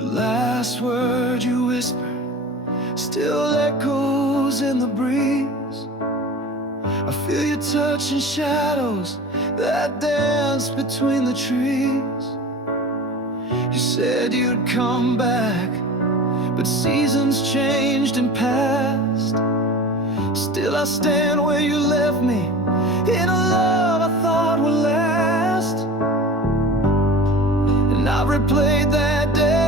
The last word you whisper still echoes in the breeze. I feel you touching shadows that dance between the trees. You said you'd come back, but seasons changed and passed. Still I stand where you left me, in a love I thought would last. And I've replayed that day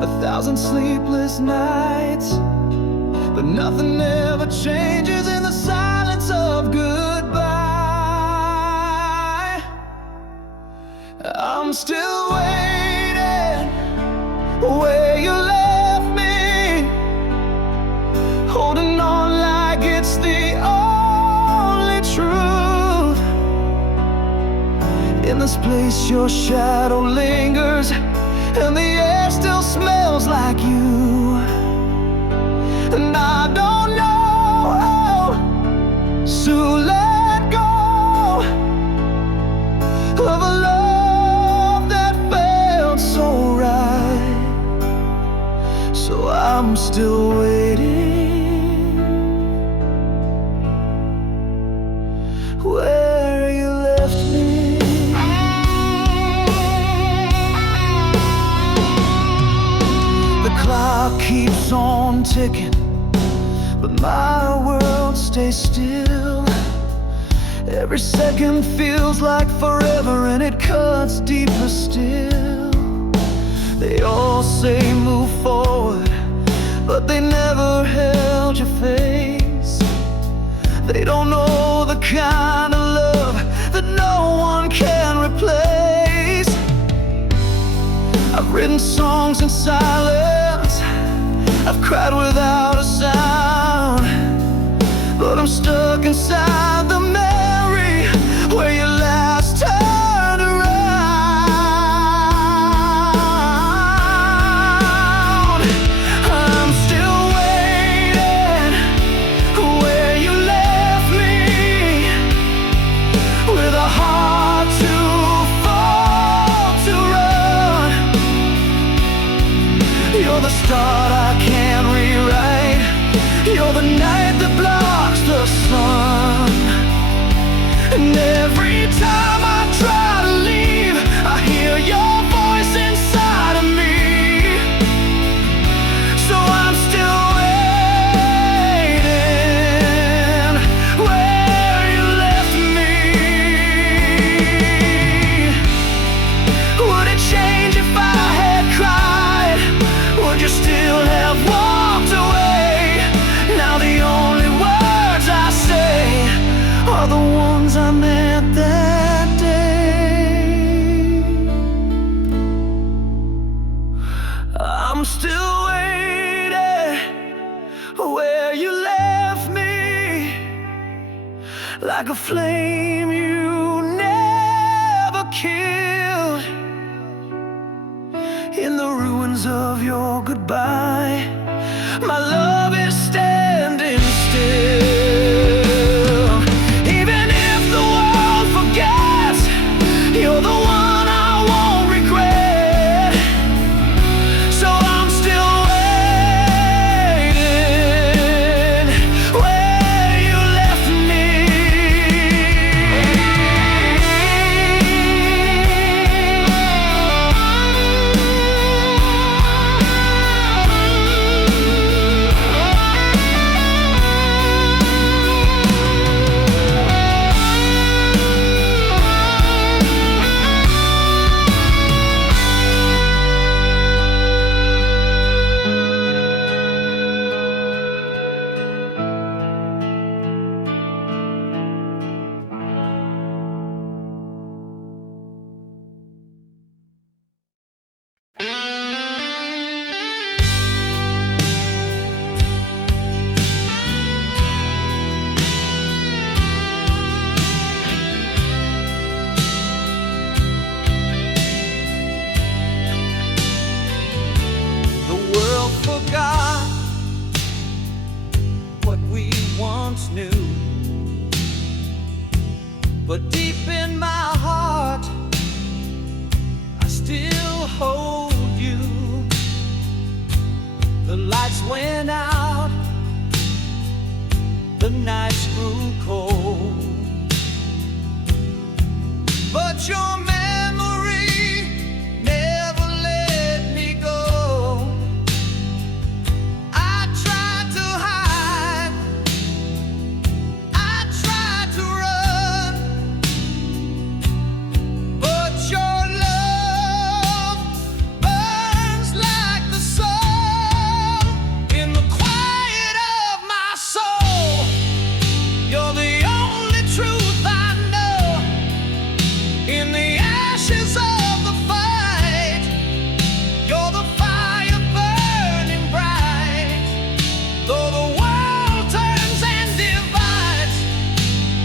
1,000 sleepless nights, but nothing ever changes in the silence of goodbye. I'm still waiting where you left me, holding on like it's the only truth. In this place your shadow lingers, and the air still smells like you. And I don't know, so let go of a love that felt so right. So I'm still waiting where you left me. The clock keeps on ticking, but my world stays still. Every second feels like forever, and it cuts deeper still. They all say move forward, but they never held your face. They don't know the kind of love that no one can replace. I've written songs in silence, I've cried without a sound, but I'm stuck inside the memory where you last turned around. I'm still waiting where you left me, with a heart too full to run. You're the start I can't rewrite, you're the night that blocks the sun. And every time I try to leave, I hear your voice inside of me. So I'm still waiting where you left me. Would it change if I had cried? Would you still have walked away? Now the only words I say are the ones I meant that day. I'm still waiting where you left me, like a flame you never killed. In the ruins of your goodbye, my love is standing still. Even if the world forgets, you're the one I won't regret. So I'm still waiting where you left me. But deep in my heart, I still hold you. lights went out, the nights grew cold, but your memory never let me go. I tried to hide, I tried to run, but your love burns like the sun in the quiet of my soul. You're the only truth I know. In the ashes of the fight, you're the fire burning bright. Though the world turns and divides,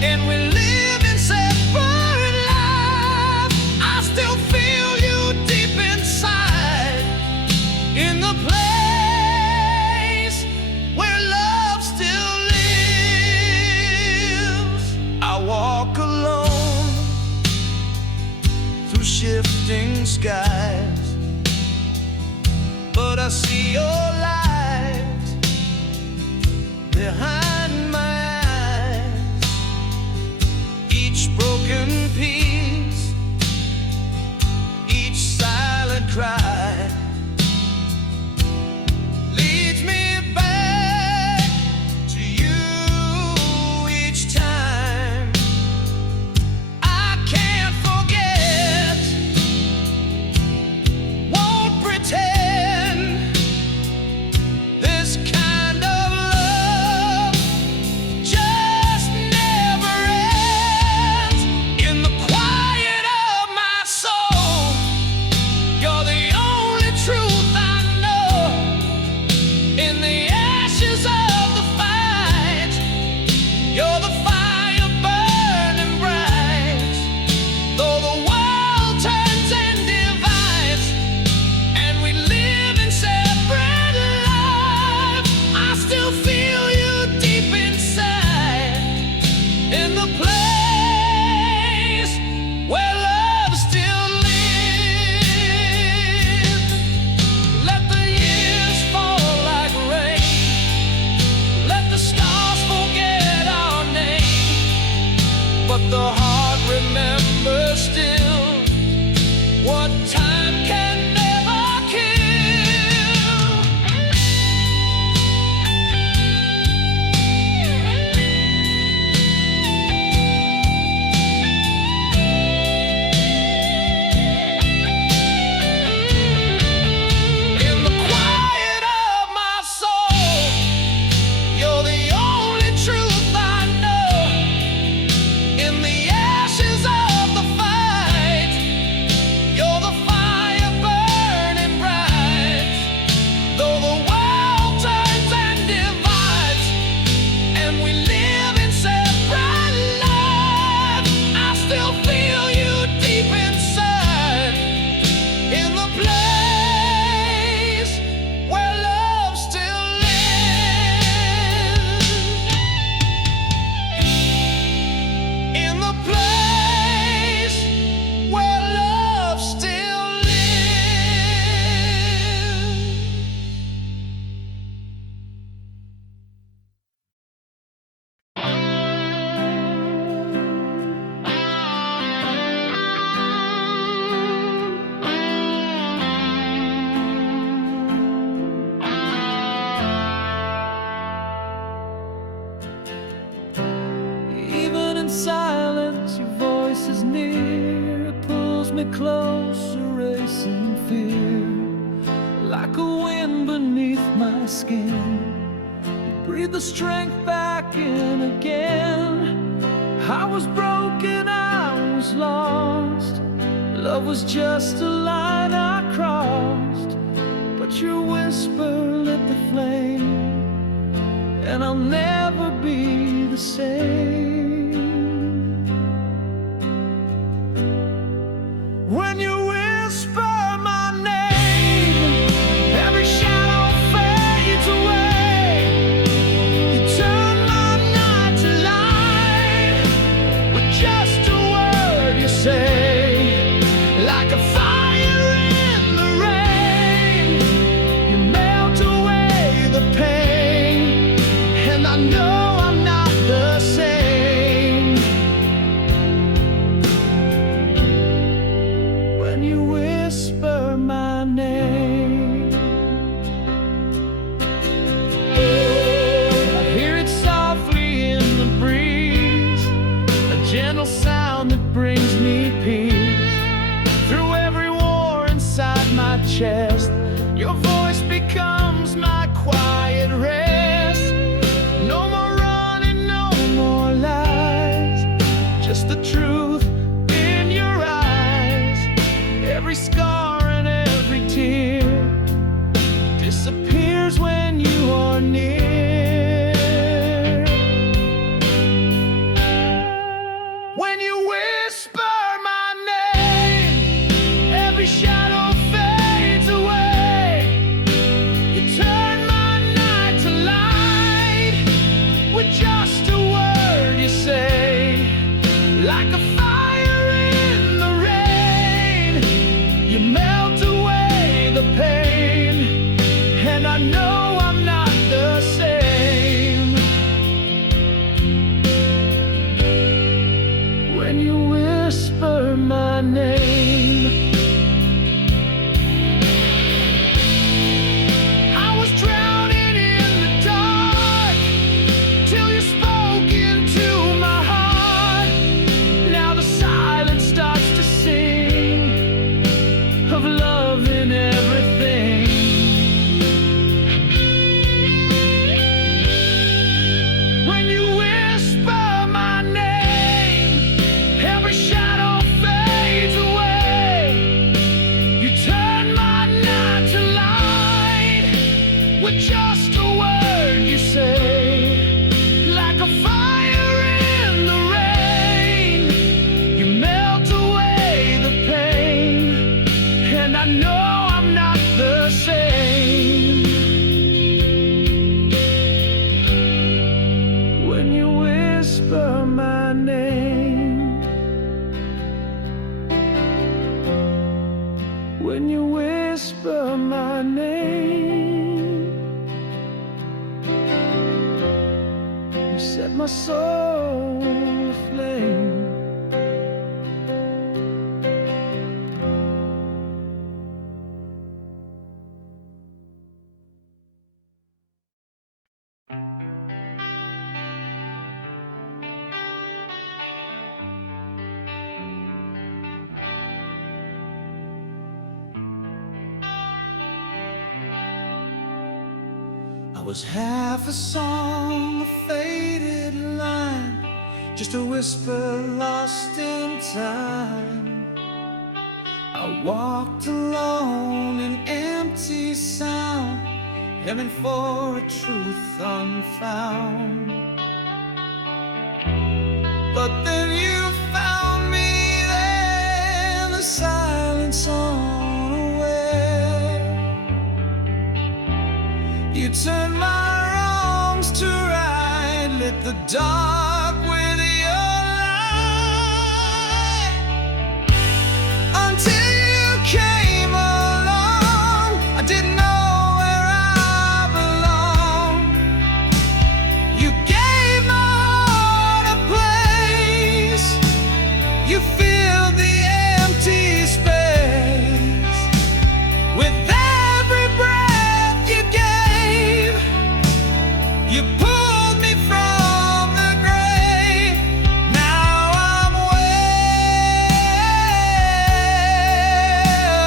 and we live in separate lives, I still feel you deep inside. In the place where love still lives, I walk alone through shifting skies, but I see your light behind my eyes. Each broken piece, each silent cry leads me back to you each time. I can't forget, won't pretend. This kind of love just never ends. In the quiet of my soul, you're the only truth I know. In the ashes of the fight, you're the fire burning bright. Though the world turns and divides, and we live in separate lives, I still feel you deep inside. In the place where love still lives. Let the years fall like rain, let the stars forget our name, but the heart remembers still what time can never kill. In the quiet of my soul, you're the only truth I know. In the ashes of the fight, you're the fire burning bright. Though the world turns and divides, and we live in separate lives, I still feel you deep inside. In the place where love still lives. In the place where love still lives. Even in silence, your voice is near. It pulls me close, erasing fear. Like a wind beneath my skin, you breathe the strength back in again. I was broken, I was lost. Love was just a line I crossed, but your whisper lit the flame, and I'll never be the same. When you whisper my name, every shadow fades away. You turn my night to light with just a word you say. Like a fire in the rain, you melt away the Your voice becomes my quiet rest. No more running, no more lies, just the truth in your eyes. Every scar and every tear disappears when you are near. When you whisper my name, every shadow fades away. You turn my night to light with just a word you say. Like a fire in the rain, you melt away the pain, and I know I'm not the same. When you whisper my name, I was drowning in the dark till you spoke into my heart. Now the silence starts to sing of love in everything. When you whisper my name, every shadow fades away. You turn my night to light with just a word you say. Like a fire in the rain, you melt away the pain, and I know I'm not the same. When you whisper my name, when you whisper my name, you set my soul aflame. I was half a song, a faded line, just a whisper lost in time. I walked alone in empty sound, aiming for a truth unfound. But then you found me there, the silence unaware. You turned my wrongs to right, lit the dark with your light. Until you came along, I didn't know where I belonged. You gave my heart a place, you filled the empty space. With every breath you gave, you pulled me from the grave. Now I'm way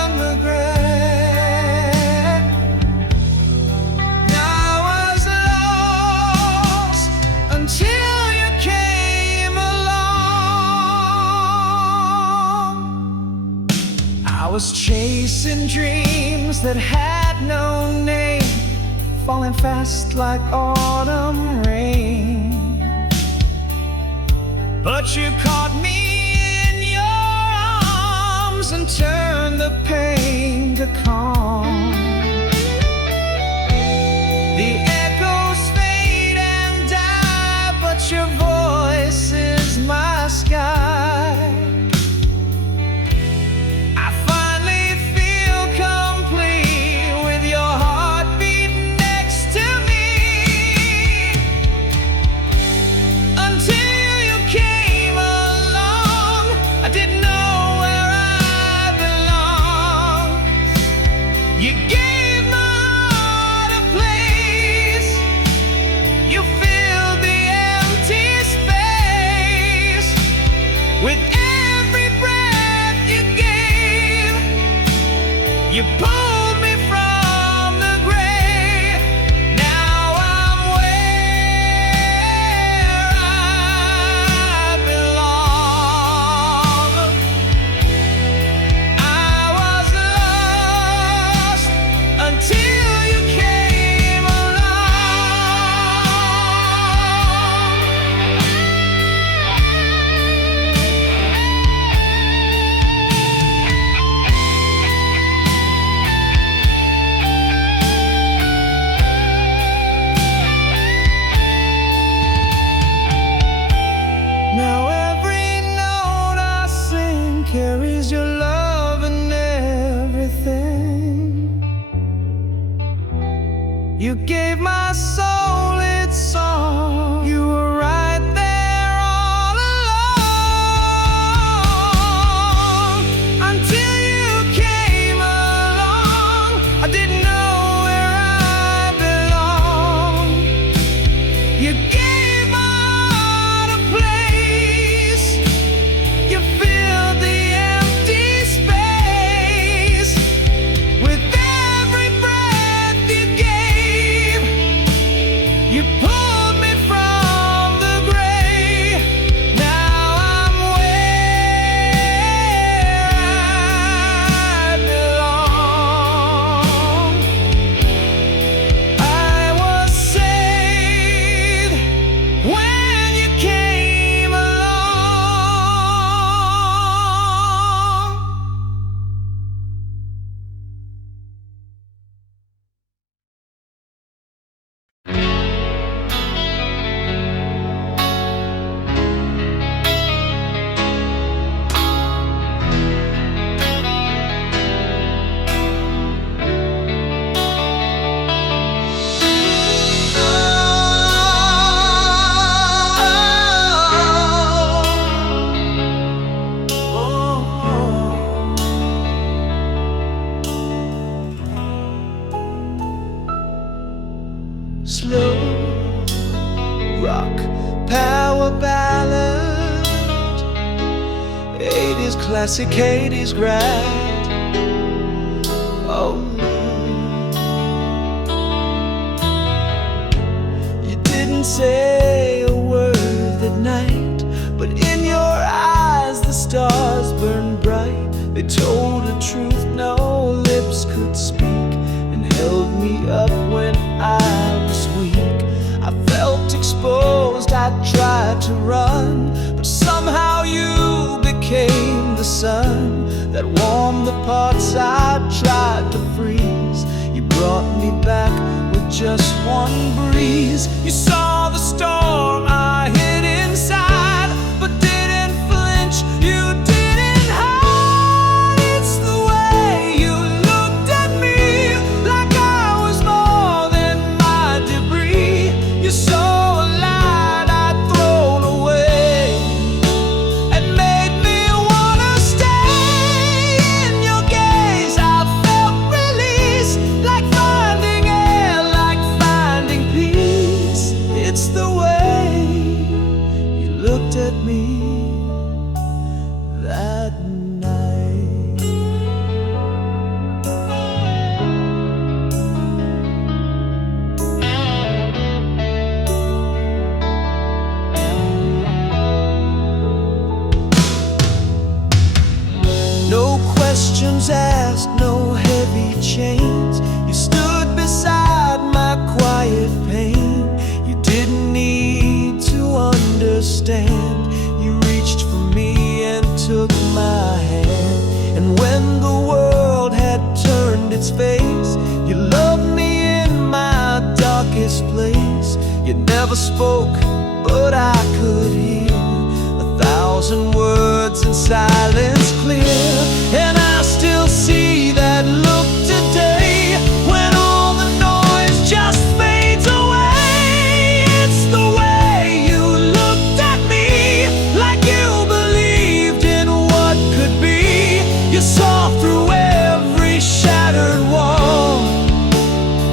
in the grave. Now I was lost until you came along. I was chasing dreams that had no name, falling fast like autumn rain. But you caught me in your arms and turned the pain to calm. The echoes fade and die, but your voice is my sky. I finally feel complete with your heartbeat next to me. Until you came along, I didn't know where I belonged. You gave my heart a place, you filled the empty space. With every breath you gave, you pulled me from You gave my soul its song. You were right there all along. Until you came along, I didn't know where I belonged. You gave my heart a place. You filled the empty space. With every breath you gave, you pulled me from the grave. Now I'm where I belong. I was saved when you came along. Slow rock power ballad, 80s classic, 80s grad. Oh, you didn't say a word that night, but in your eyes the stars burned bright. They told a truth no lips could speak, and held me up when I was weak. I felt exposed, I tried to run, but somehow you became the sun that warmed the parts I tried to freeze. You brought me back with just one breeze. You saw the storm I hid inside, but didn't flinch, you didn't hide. It's the way you looked at me, like I was more than my debris. You saw a light I'd thrown away, and made me wanna stay. In your gaze I felt release, like finding air, like finding peace. It's the way you looked at me that night. No questions asked, no heavy chains. You stood beside my quiet pain. You didn't need to understand. You reached for me and took my hand. And when the world had turned its face, you loved me in my darkest place. You never spoke, but I could hear 1,000 words in silence clear. And I still see that look today, when all the noise just fades away. It's the way you looked at me, like you believed in what could be. You saw through every shattered wall,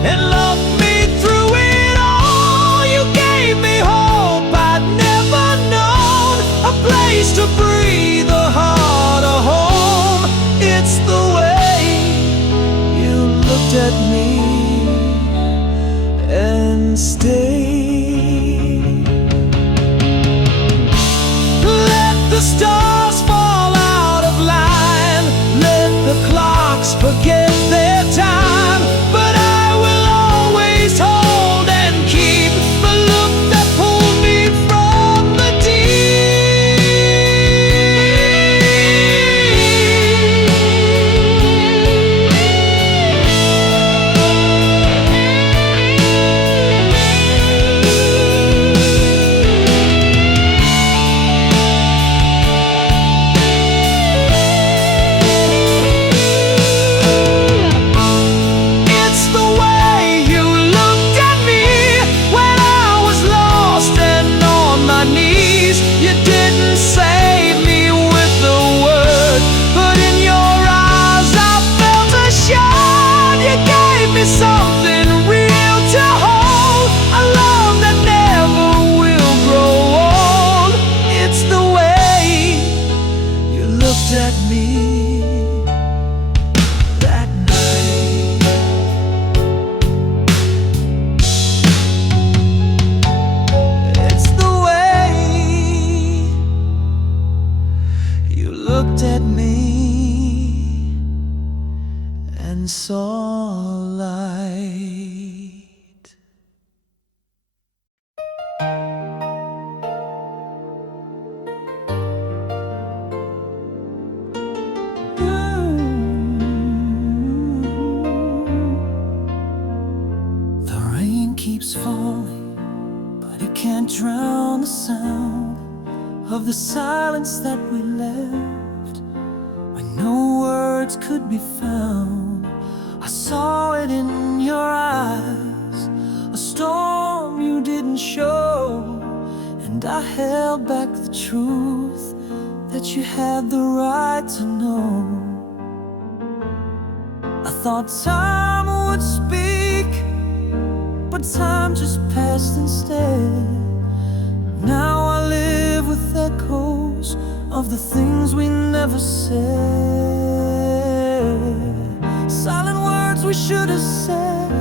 and loved me through it all. You gave me hope I'd never known, a place to breathe, a heart, a home. It's the way you looked at me and stayed. Let the stars fall out of line, let the clocks forget their time, but I will always hold and keep the look that pulled me from the deep. something real to hold, a love that never will grow old. It's the way you looked at me that night. It's the way you looked at me and saw light. The rain keeps falling, but it can't drown the sound of the silence that we left when no words could be found. I saw it in your eyes, a storm you didn't show, and I held back the truth that you had the right to know. I thought time would speak, but time just passed instead. Now I live with echoes of the things we never said. Silent words we should have said,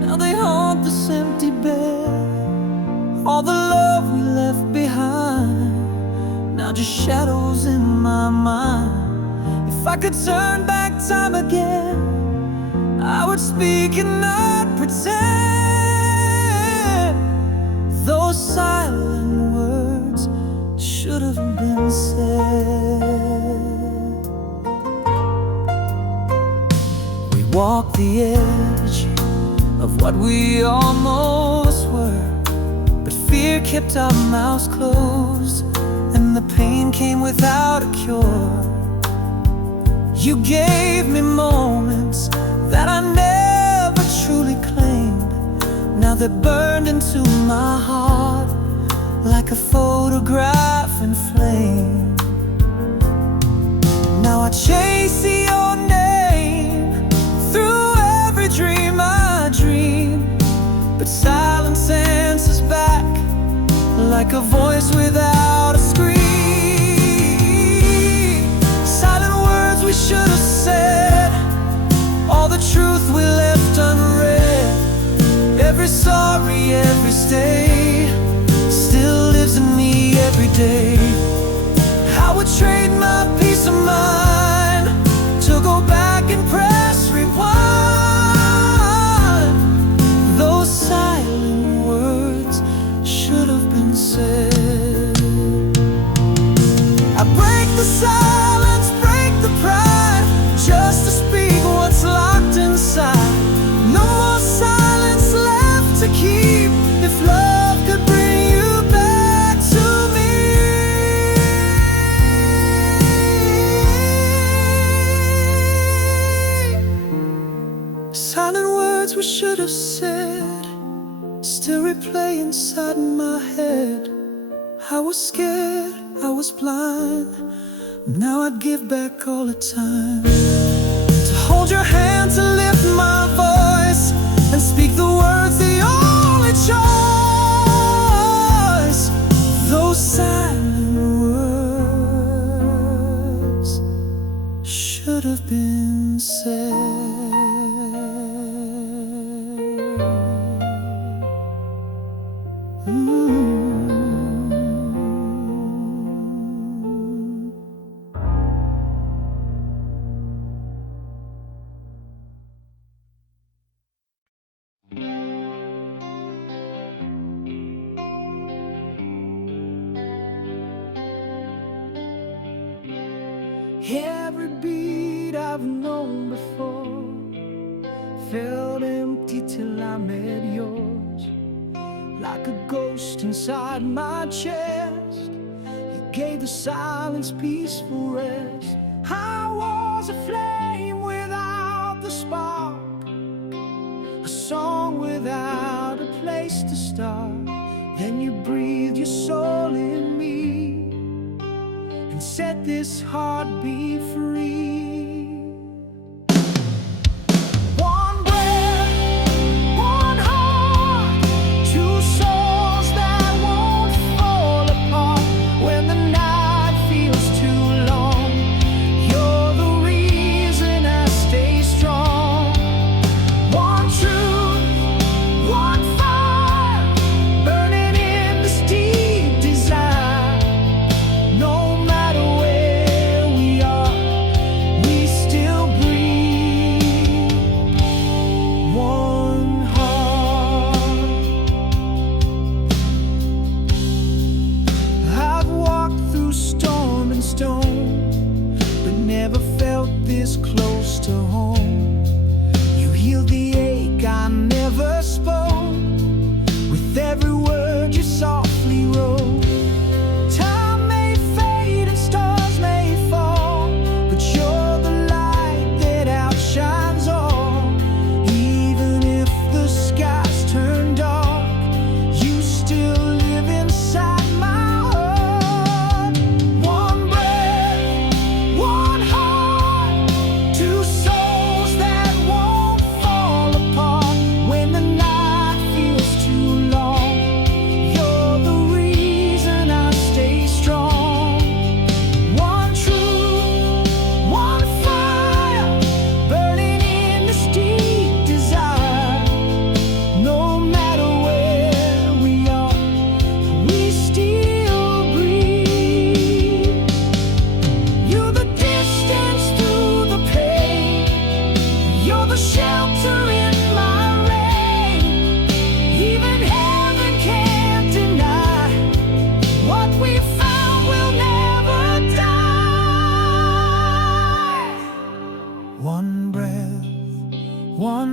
now they haunt this empty bed. All the love we left behind, now just shadows in my mind. If I could turn back time again, I would speak and not pretend. Those silent words should have been said. Walk the edge of what we almost were, but fear kept our mouths closed, and the pain came without a cure. You gave me moments that I never truly claimed. Now they're burned into my heart like a photograph in flame. Now I chase your name through every dream I dream, but silence answers back like a voice without a scream. Silent words we should have said, all the truth we left unread. Every sorry, every stay still lives in me every day. I would trade my peace of mind to go back and press rewind. Those silent words should have been said. I break the silence, break the pride, just to speak what's locked inside. No more silence left to keep, if love could bring you back to me. Silent words we should have said still replay inside my head. I was scared, I was blind, now I'd give back all the time. To hold your hand, to lift my voice and speak the words, the only choice. Those silent words should have been said. Every beat I've known before felt empty till I met yours. Like a ghost inside my chest, you gave the silence peaceful rest. I was a flame without the spark, a song without a place to start. Then you breathed your soul in me and set this heart be free. One breath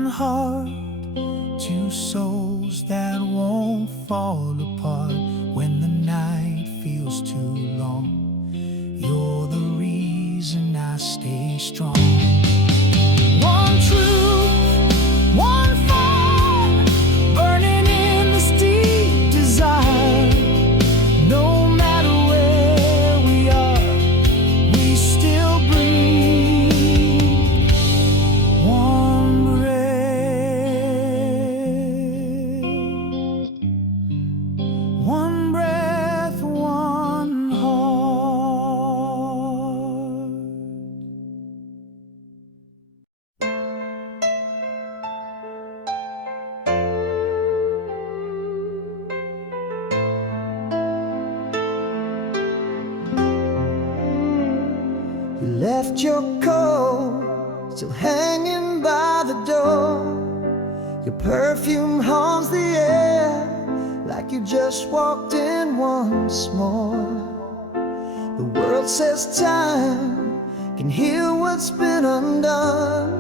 heart, two souls that won't fall apart when the night feels too long. You're the reason I stay strong. One truth, one fire, burning in this deep desire. No matter where we are, we still breathe. One breath, one heart. You left your coat still hanging by the door. Your perfume haunts the air like you just walked in once more. The world says time can heal what's been undone,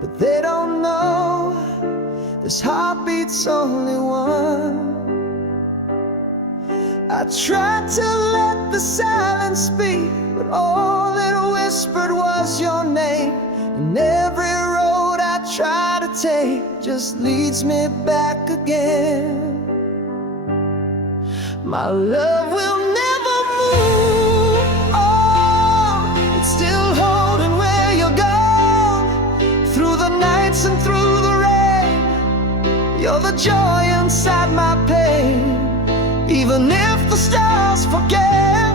but they don't know this heartbeat's only one. I tried to let the silence speak, but all it whispered was your name. And every road I try to take just leads me back again. My love will never move on. It's still holding where you're gone. Through the nights and through the rain, you're the joy inside my pain. Even if the stars forget,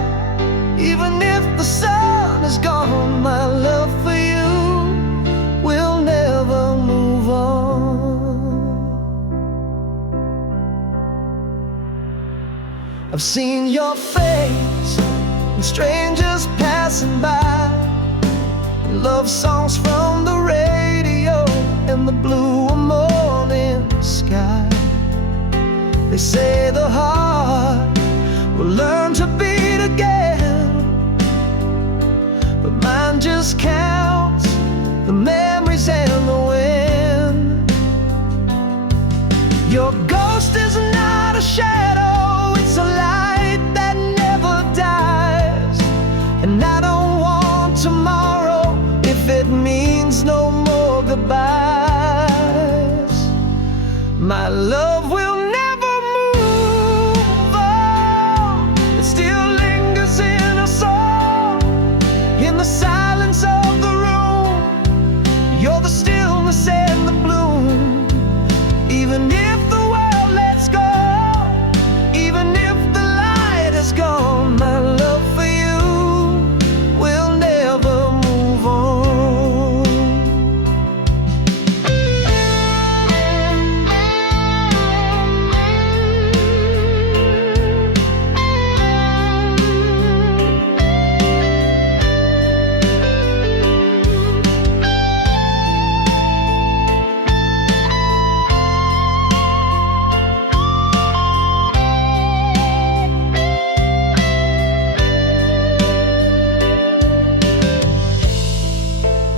even if the sun is gone, my love for you will never move on. I've seen your face in strangers passing by, love songs from the radio and the blue morning sky. They say the heart will learn to beat again, but mine just counts the memories and the wind. Your ghost is not a shadow, it's a light that never dies. And I don't want tomorrow if it means no more goodbyes. My love will never move on. It still lingers in a song, in the silence of the room. You're the stillness and the bloom. Even if the world lets go, even if the light is gone, my love for you will never move on.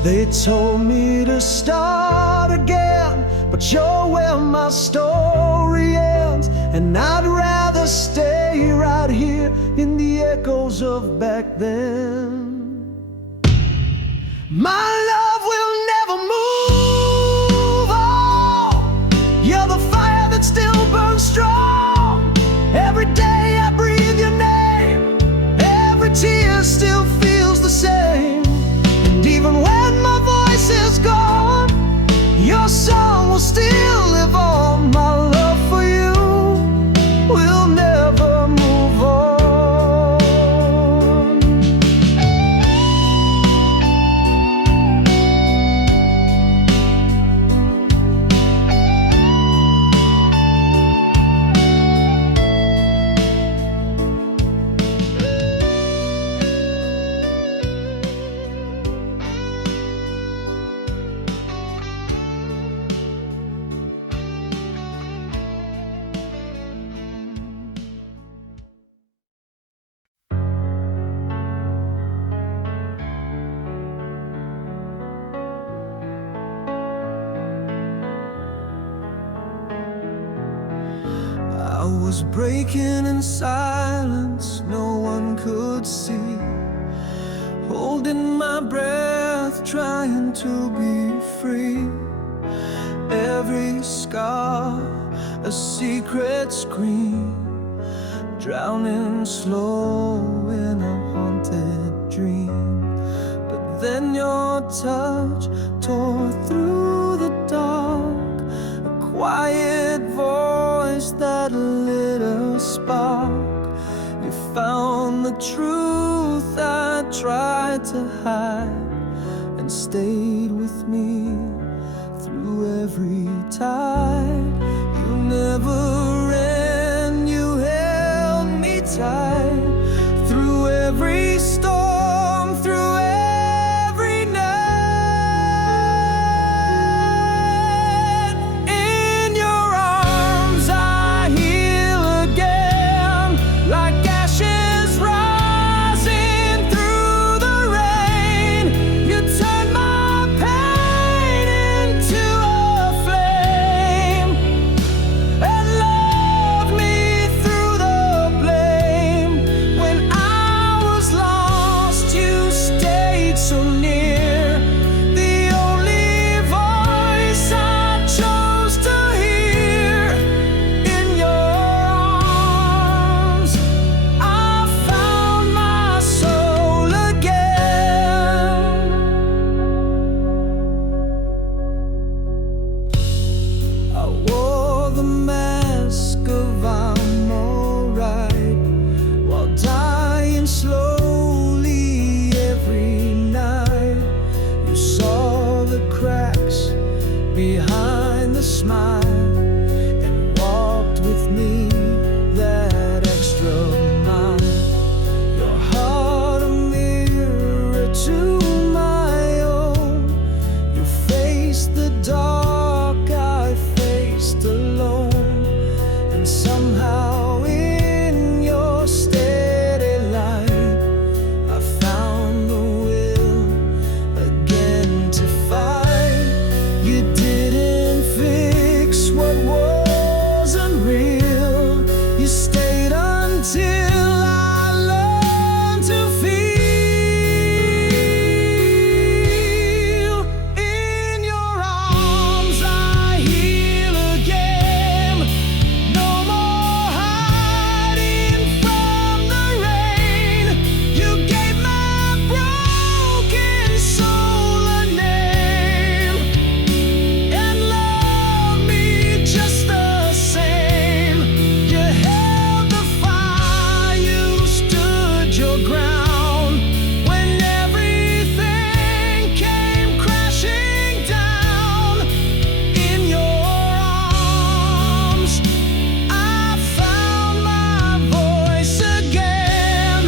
They told me to start again, but you're where my story ends. And I'd rather stay right here in the echoes of back then. My love will never move on. You're the fire that still burns strong. Every day I breathe your name, every tear still feels the same. And even when my voice is gone, your song will still live on. My love for you will never move on. was breaking in silence, no one could see. Holding my breath, trying to be free. Every scar, a secret scream, drowning slow in a haunted dream. But then your touch tore through the dark, a quiet voice that lit a spark. You found the truth I tried to hide, and stayed with me through every tide. You never ran, you held me tight through every storm, through every night. In your arms I heal again, like ashes rising through the rain. You turn my pain into a flame, and love me through the blame. When I was lost, you stayed so near, the only voice I chose to hear. In your arms, I found my soul again. I wore the mask of I'm alright, while dying slowly every night. You saw the cracks behind the smile, and walked with me that extra mile. Your heart a mirror to my own. You faced the dark, I faced alone. And somehow in your steady light, I found the will again to fight. You didn't fix what wasn't real, you stayed until I learned to feel. In your arms I heal again, no more hiding from the rain. You gave my broken soul a name, and loved me just the same. You held the fire, you stood your ground, when everything came crashing down. In your arms, I found my voice again.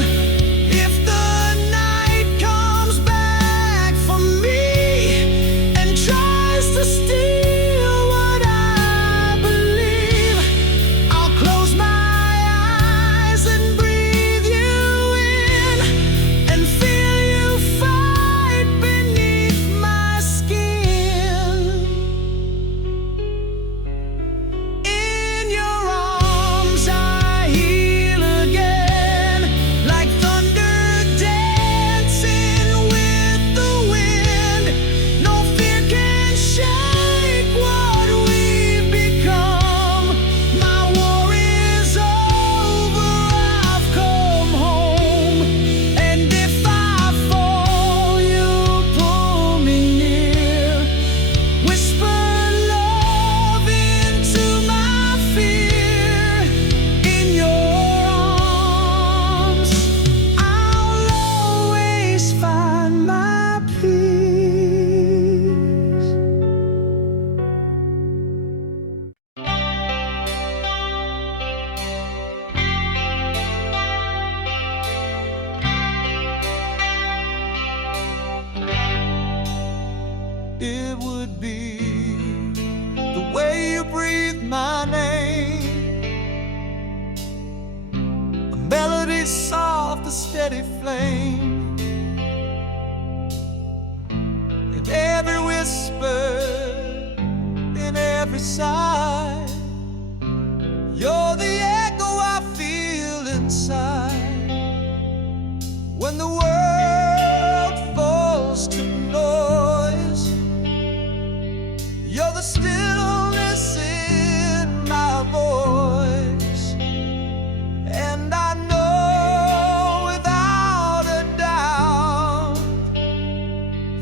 If the night comes back for me and tries to steal what I believe, I'll close my eyes and breathe you in, and feel you fight beneath my skin. In your arms I heal again, like thunder dancing with the wind. No fear can shake what we've become. My war is over, I've come home. And if I fall, you pull me near, whisper love into my fear. In your arms, I'll always find my peace. It would be the way you breathe my name, a melody soft, a steady flame. In every whisper, in every sigh, you're the echo when the world falls to noise. You're the stillness in my voice, and I know without a doubt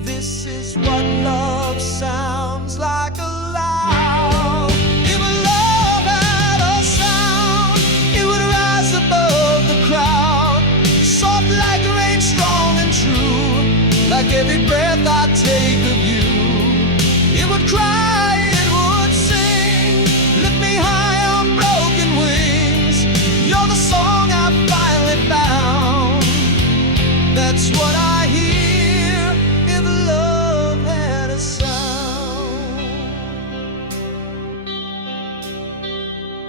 this is what love sounds like aloud. If love had a sound, it would rise above the crowd, soft like rain, strong and true, like every breath I take of you. It would cry, it would sing, lift me high on broken wings. You're the song I finally found. That's what I hear if love had a sound.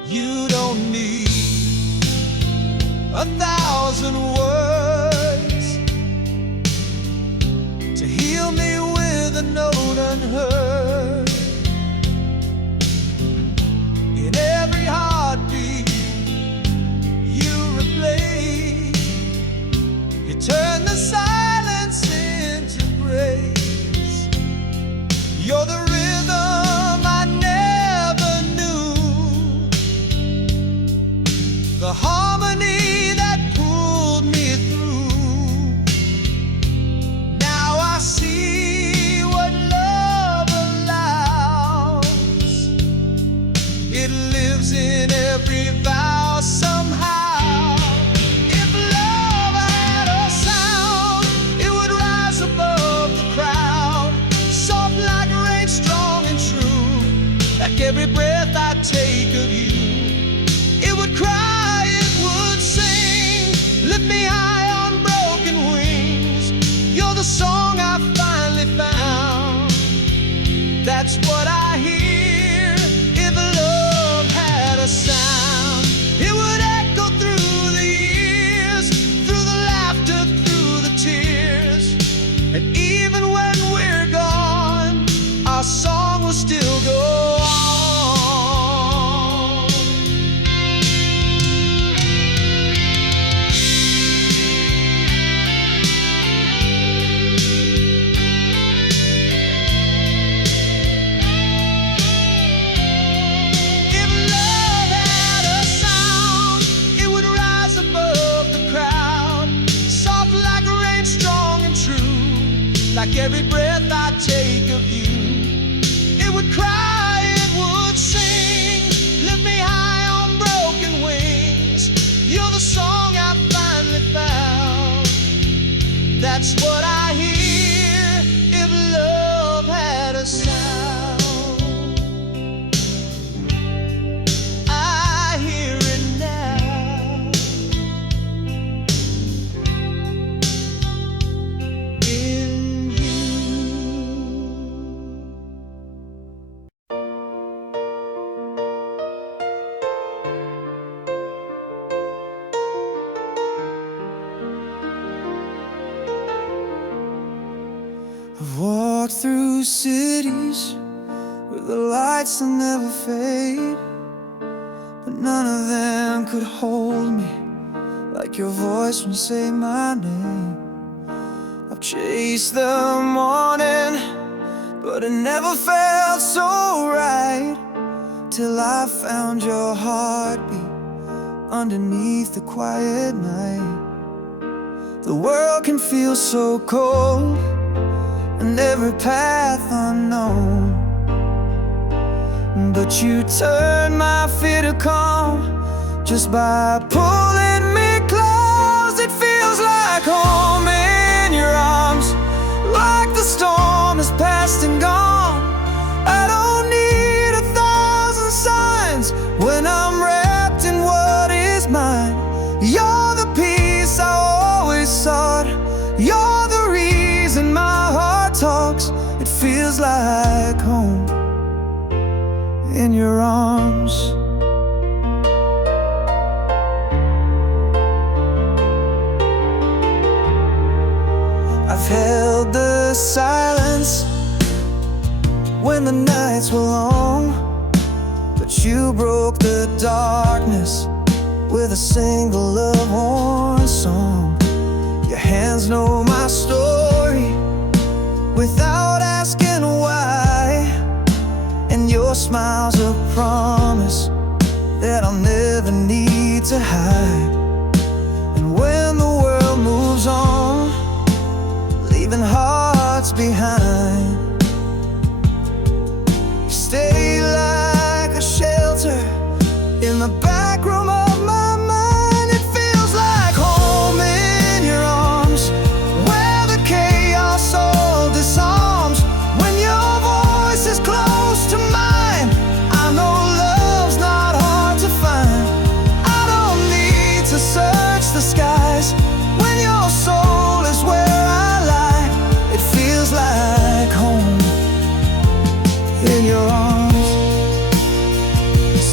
You don't need 1,000 words to heal me with a note unheard. In every heartbeat you replay, you turn the silence into praise. You're the rhythm I never knew, the harmony that pulled me through. Now I see what love allows. It lives in every vow somehow. If love had a sound, it would rise above the crowd, soft like rain, strong and true, like every breath I take of you. It would cry, it would sing, lift me high on broken wings. You're the song I finally found. That's what I hear if love had a sound. It would echo through the years, through the laughter, through the tears. And even when we're gone, our song will still go on. If love had a sound, it would rise above the crowd, soft like rain, strong and true, like every breath I take of you. It would cry, it would sing, lift me high on broken wings. You're the song I finally found. That's what I hear if love had a sound. I hear it now in you. I've walked through cities where the lights will never fade, but none of them could hold me like your voice when you say my name. I've chased the morning, but it never felt so right till I found your heartbeat underneath the quiet night. The world can feel so cold, and every path unknown, but you turn my fear to calm just by pulling me close. It feels like home in your arms, like the storm is past and gone. I don't need 1,000 signs when I'm wrapped in what is mine. You're the peace I always sought. You're the reason my heart talks. It feels like home in your arms. I've held the silence when the nights were long, but you broke the darkness with a single love-worn song. Your hands know my story without asking why, and your smile's a promise that I'll never need to hide. And when the world moves on, leaving hearts behind, you stay like a shelter in the back room of my mind. It feels like home in your arms, where the chaos all disarms. When your voice is close to mine, I know love's not hard to find. I don't need to search the skies. When your soul is where I lie, it feels like home in your arms.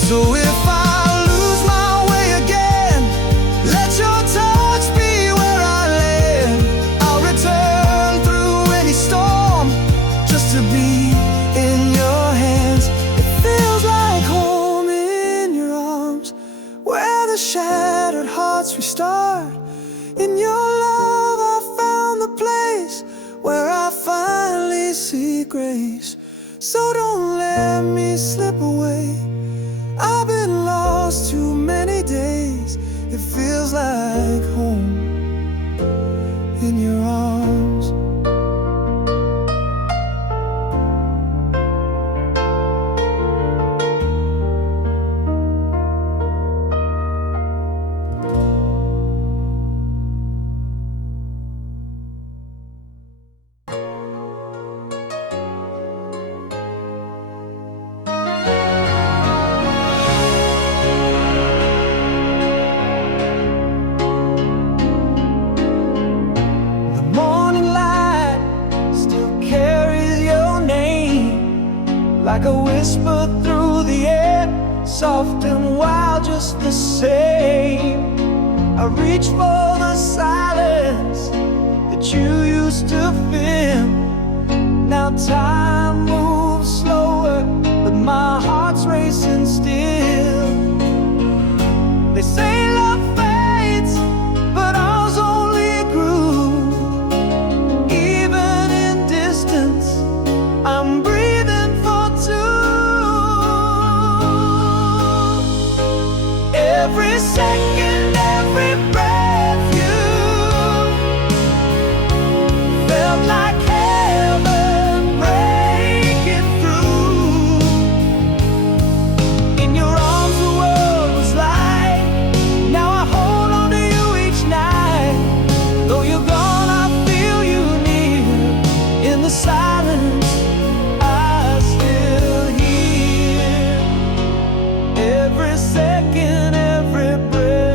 So if I lose my way again, let your touch be where I land. I'll return through any storm just to be in your hands. It feels like home in your arms, where the shattered hearts restart. In your love I found the place where I finally see grace. So don't let me slip away. I've been lost too many days. It feels like home in your arms. Like a whisper through the air, soft and wild just the same. I reach for the silence that you used to feel. Now time moves slower, but my heart's racing still. They say love fades, but ours only grew. Even in distance, I'm breathing for two. Every second, every breath, you felt like heaven breaking through. In your arms the world was light. Now I hold on to you each night. Though you're gone, I feel you near. In the silence I still hear. Every second, every breath.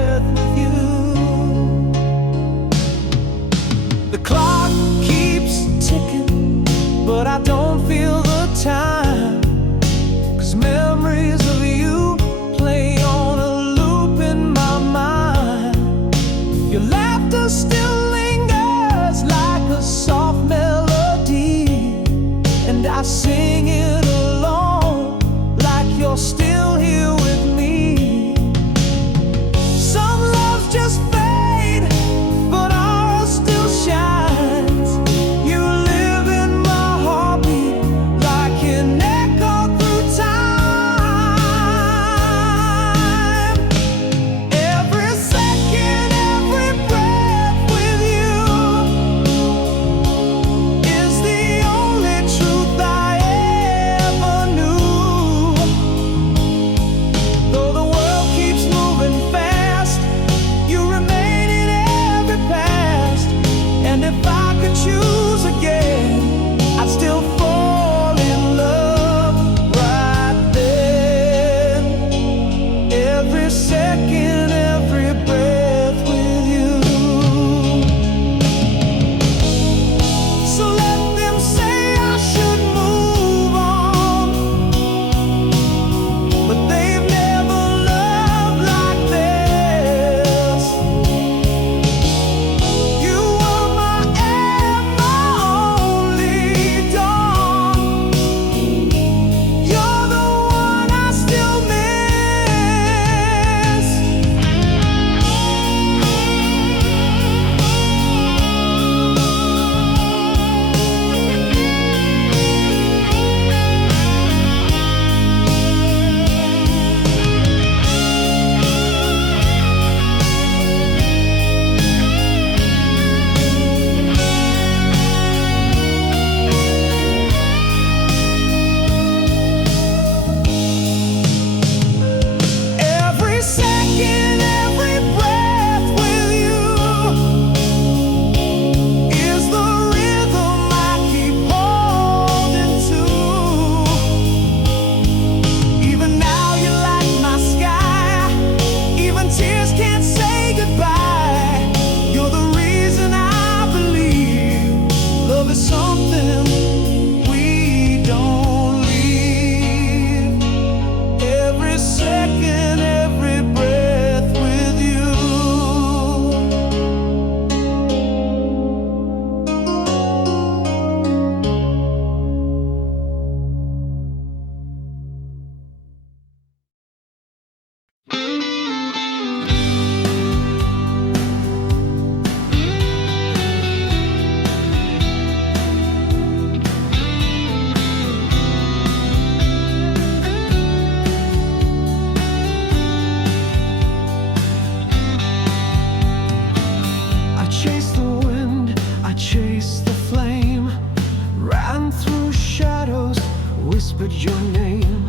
name.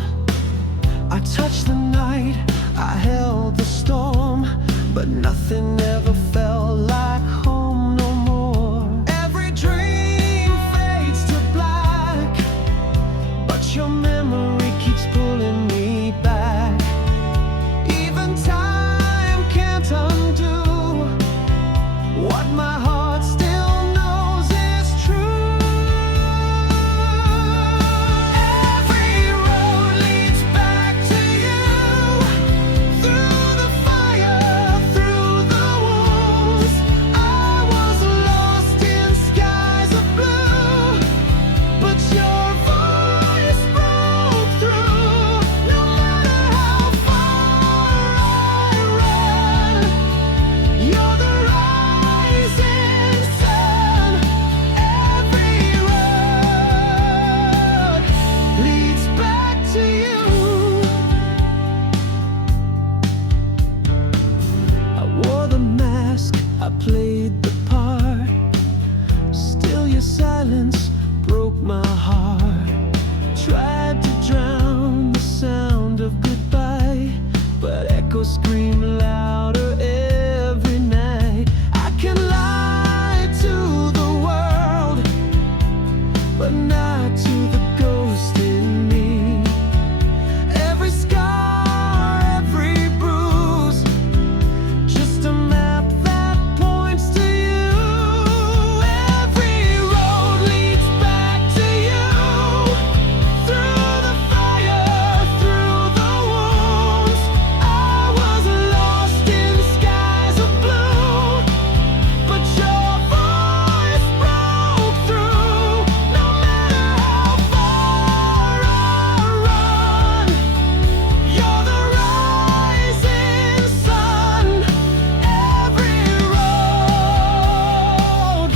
I touched the night, I held the storm, but nothing ever felt like home no more. Every dream fades to black, but your memory keeps pulling me back. Even time can't undo what my heart still knows is true. Every road leads back to you, through the fire, through the wounds. I was lost in skies of blue, but your voice broke through. No matter how far I run, you're the rising sun. Every road leads back to you. I wore the mask, I played the part. Still your silence broke my heart. Tried to drown the sound of goodbye, but echoes scream louder every night. I can lie to the world, but not to the ghost in me. Every scar, every bruise, just a map that points to you. Every road leads back to you, through the fire, through the wounds. I was lost in skies of blue, but your voice broke through. No matter how far I run, you're the rising sun. Every road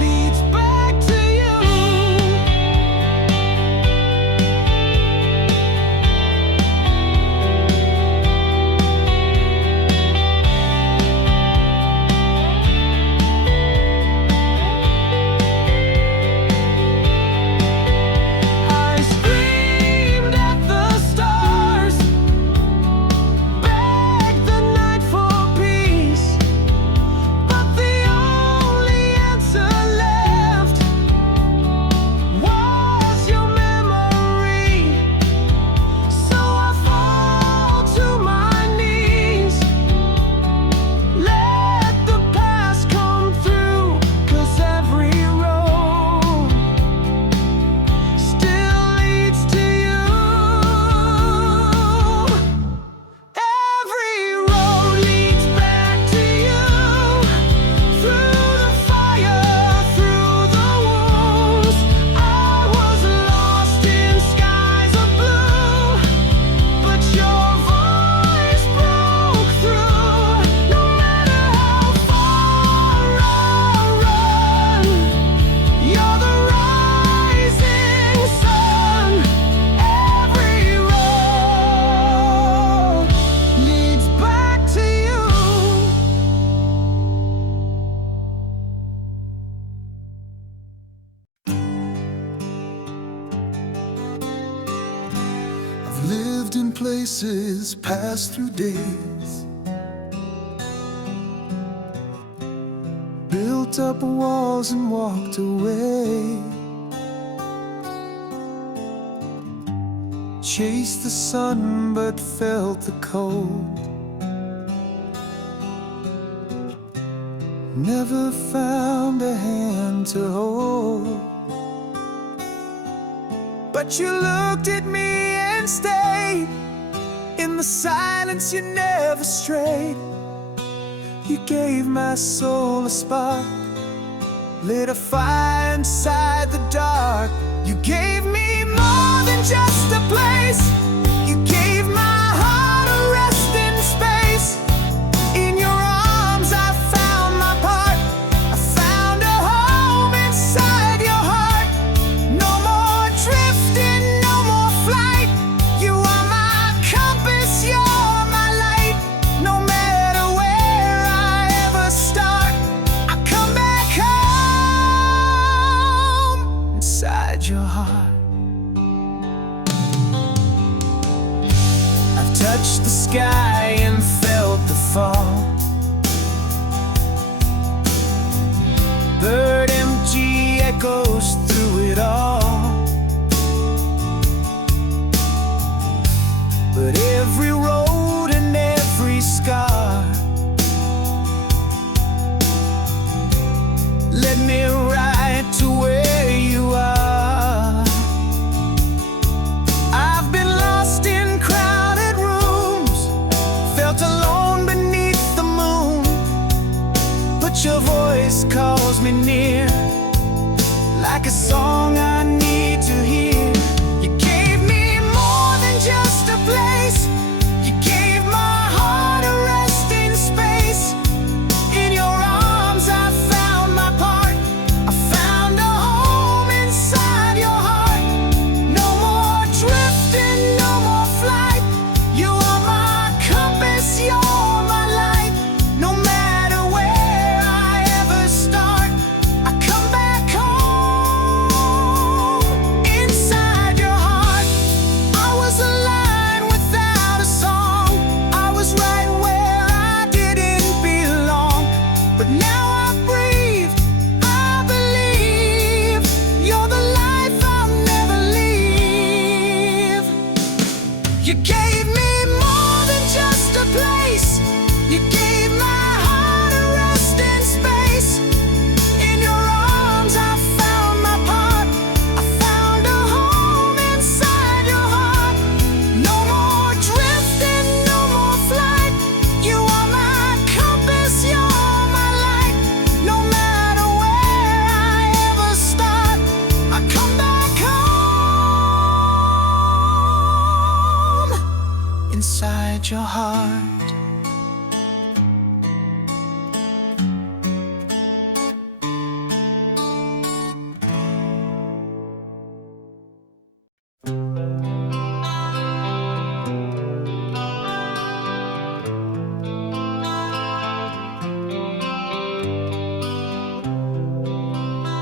leads back to you. I screamed at the stars, begged the night for peace, but the only answer left was your memory. So I fall to my knees, let the past come through, 'cause every road still leads to you. Every road leads back to you, through the fire, through the wounds. I was lost in skies of blue, but your voice broke through. No matter how far I run, you're the rising sun. Every road leads back to you. I've lived in places, passed through days, built up walls and walked away, chased the sun but felt the cold, never found a hand to hold. But you looked at me and stayed. In the silence you never strayed. You gave my soul a spark, lit a fire inside the dark. You gave me more than just a place. You gave my heart a resting space. In your arms I found my part. I found a home inside your heart. No more drifting, no more flight. You are my compass, you're my light. No matter where I ever start, I come back home inside your heart. touched the sky and felt the fall. Bird empty echoes through it all. But every road and every scar led me right to where you are. I've been lost in crowded rooms, felt alone beneath the moon, but your voice calls me near, like a song I need to hear. You gave me more than just a place. You gave my heart a resting space. In your arms I found my part. I found a home inside your heart. No more drifting, no more flight. You are my compass, you're my light. No matter where I ever start, I come back home inside your heart. I was a line without a song. I was right where I didn't belong. But now I breathe, I believe. You're the life I'll never leave. You gave me more than just a place. You gave my heart a resting space. In your arms I found my part. I found a home inside your heart. No more drifting, no more flight. You are my compass, you're my light. No matter where I ever start, I come back home inside your heart.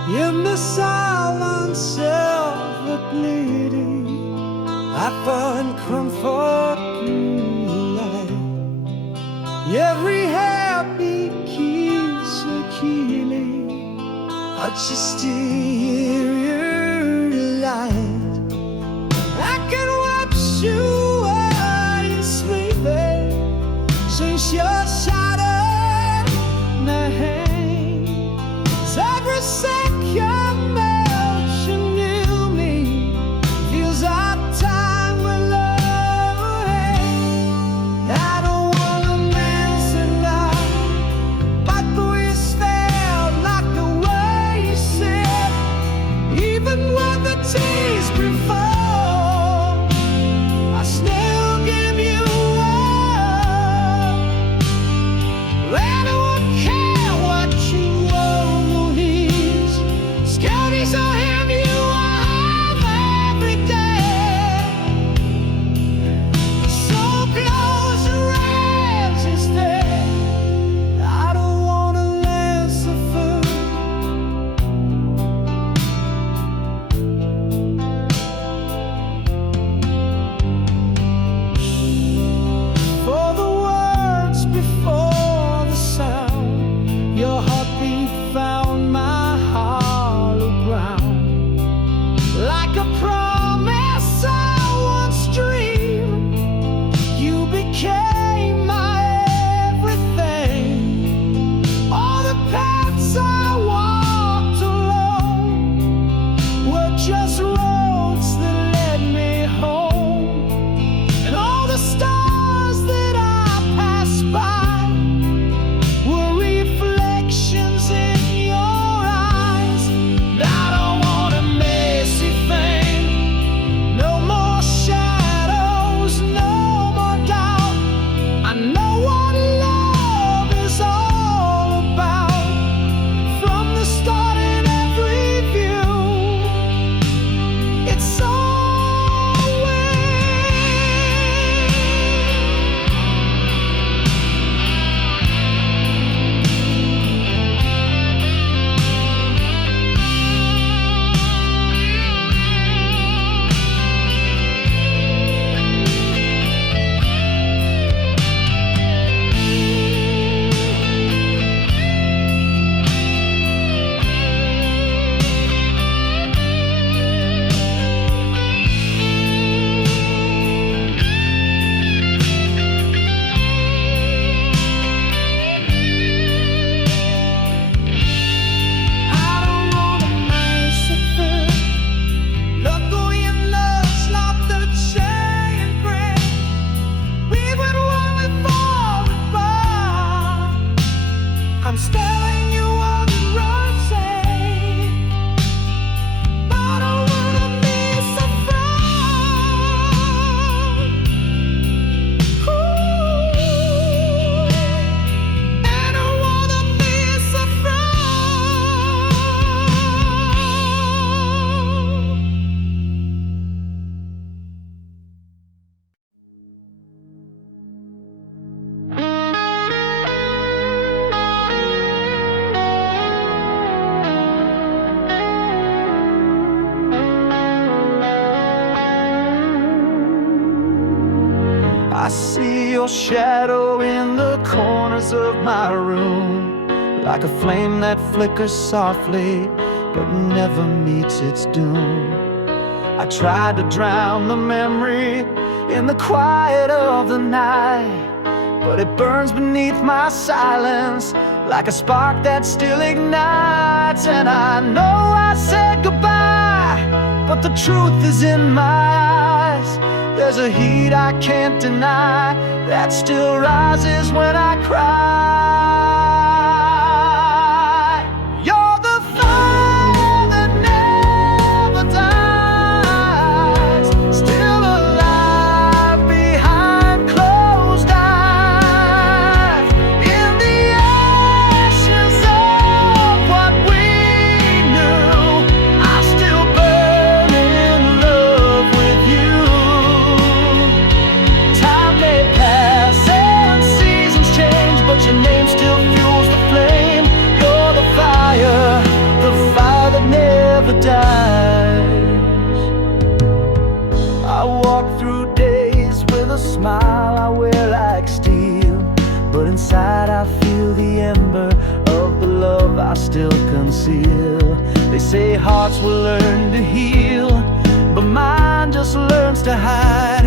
In the silence of the bleeding, I find comfort through the light. Every heartbeat keeps a healing. I just hear your light. I can watch you while you're sleeping, since your shadow my hand. Every second melts you knew me, feels our time will I don't wanna miss it now, but we felt like the way you said I see your shadow in the corners of my room, like a flame that flickers softly but never meets its doom. I tried to drown the memory in the quiet of the night, but it burns beneath my silence like a spark that still ignites. And I know I said goodbye, but the truth is in my eyes. There's a heat I can't deny that still rises when I cry. You're the fire that never dies, still alive behind closed eyes. In the ashes of what we knew, I still burn in love with you. Time may pass and seasons change, but your name still fuels the flame. You're the fire that never dies. I walk through days with a smile I wear like steel, but inside I feel the ember of the love I still conceal. They say hearts will learn to heal, but mine just learns to hide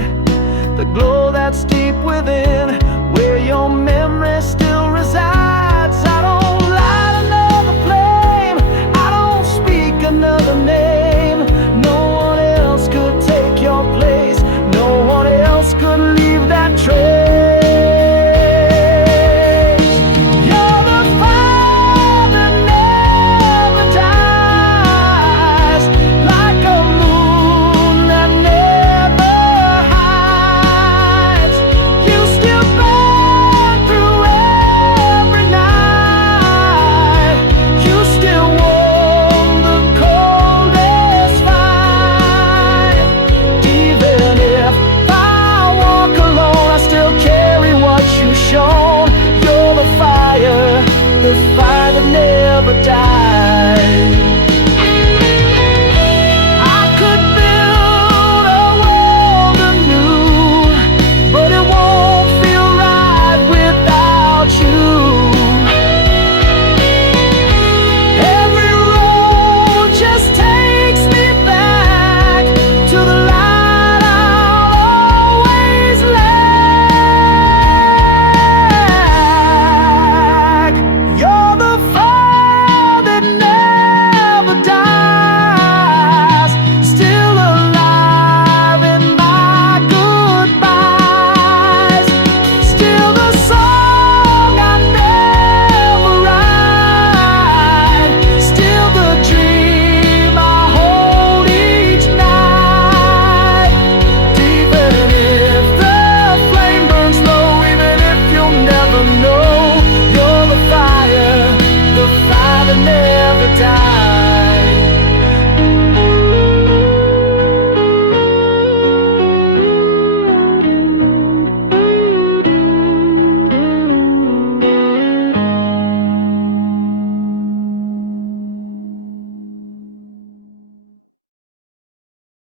the glow that's deep within, where your memory